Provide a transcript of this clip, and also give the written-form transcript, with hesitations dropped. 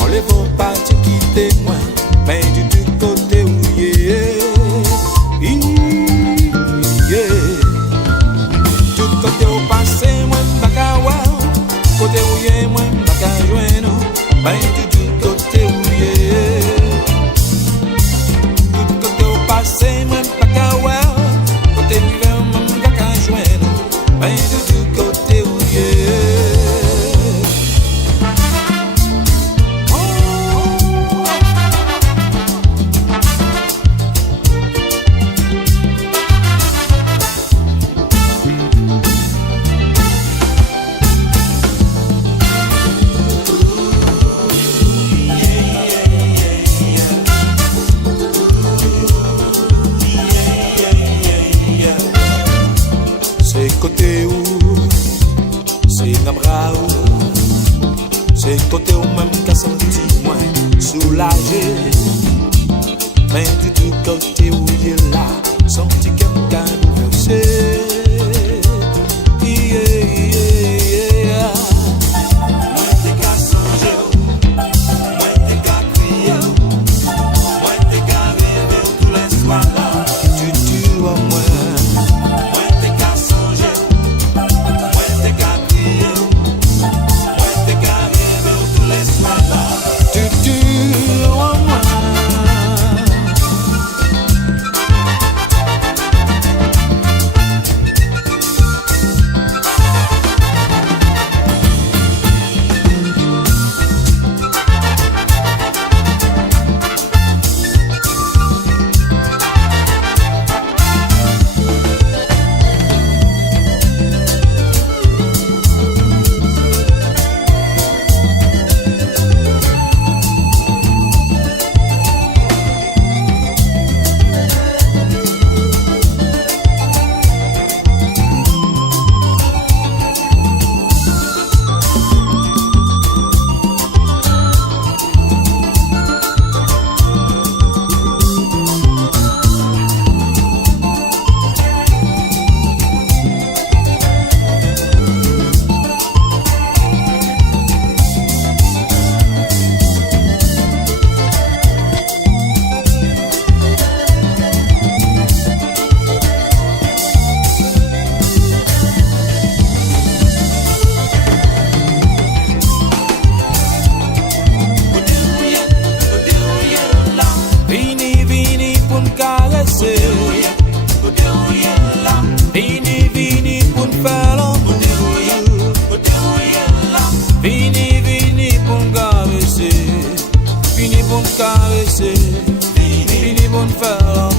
On les vaut pas tu quitter moi, mais du côté où tout côté au passé, moi m'baka wow, côté où moi m'baka joindre, ben du côté où tout côté au passé, moi m'baka wow, côté où moi m'baka joindre, ben du côté où côté où, c'est dans bras où, c'est côté où même qu'a senti moi soulagé, mais du tout côté où il est là, senti quelqu'un bouleversé. Vini pour faire l'amour. Vini pour me caresser. Vini pour me caresser. Vini pour me faire l'amour.